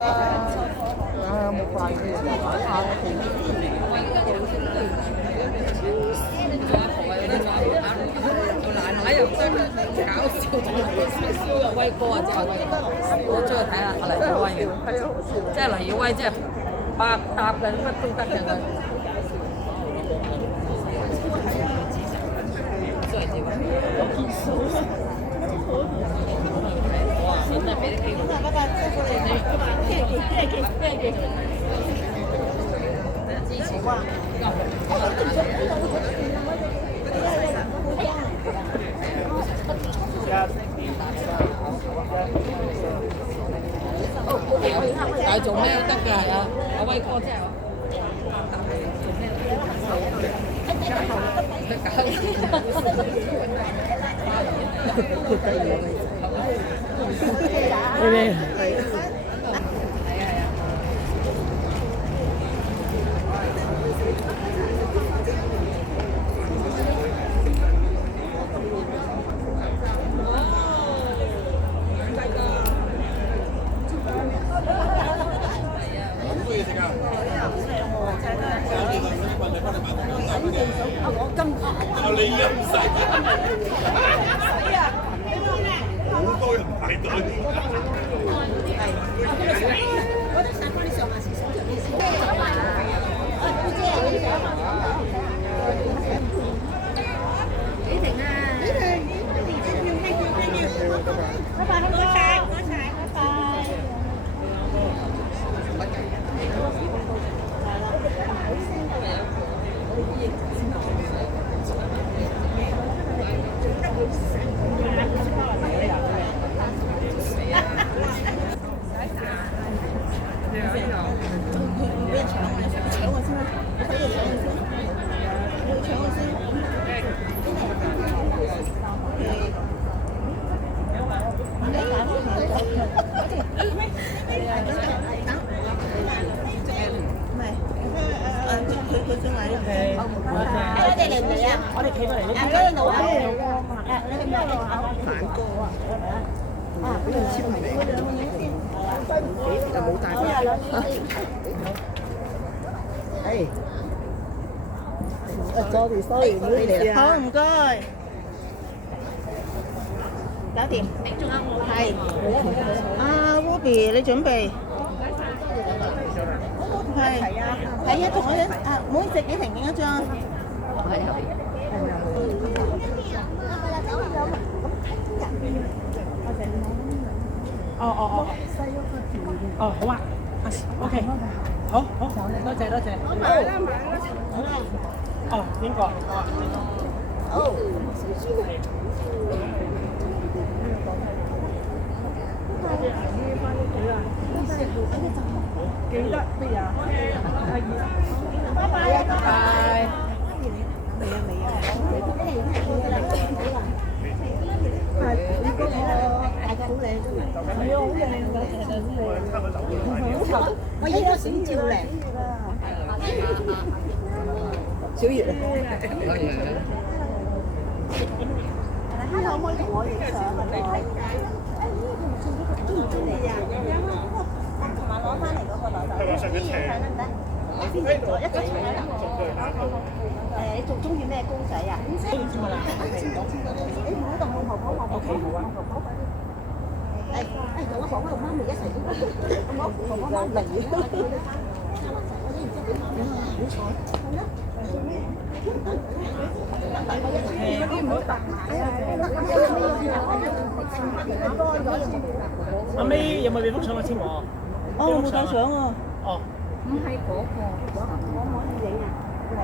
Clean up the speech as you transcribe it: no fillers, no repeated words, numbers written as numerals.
啊，冇快嘅，打下奶又真搞笑，威哥啊真係威哥，我出去睇下黎耀威嘅，即係黎耀威即係百搭嘅乜都得嘅佢。真係俾啲機會。拜拜，辛苦你哋。支持哇！但係做咩都得㗎，係啊！阿威哥真係做咩你哋你飲食好多人排隊。李婷啊，李婷，拜拜，唔該晒，拜拜。你哋嚟唔嚟啊？我哋企過嚟呢邊。嗰度啊，你哋咩嚟啊？反歌啊！啊，俾人簽名。就冇帶翻。係。sorry，唔好嚟啦。好，唔該。搞掂。仲有我。係。阿 Ruby，你準備？係啊，同我哋啊，唔好食幾停影一張。哦，好啊，OK，好，多謝。買啦。哦，邊個？好。記得咩啊？拜拜。未啊。係呢個大個好靚，係啊，好靚㗎，我依家閃照靚。小月啊，可以啊。可唔可以同我影相啊？中唔中意啊？同埋攞翻嚟嗰個袋袋，邊樣睇得唔得？邊隻左一齊睇啦。你仲中意咩公仔啊？你唔好同我婆婆好啊。同我婆婆同媽咪一齊，同我婆婆媽咪。好彩。係咯。嗰啲唔好搭埋啊！阿 May 有冇俾幅相我簽我？哦，我冇帶相啊。哦。唔係嗰個，可唔可以影啊？哦。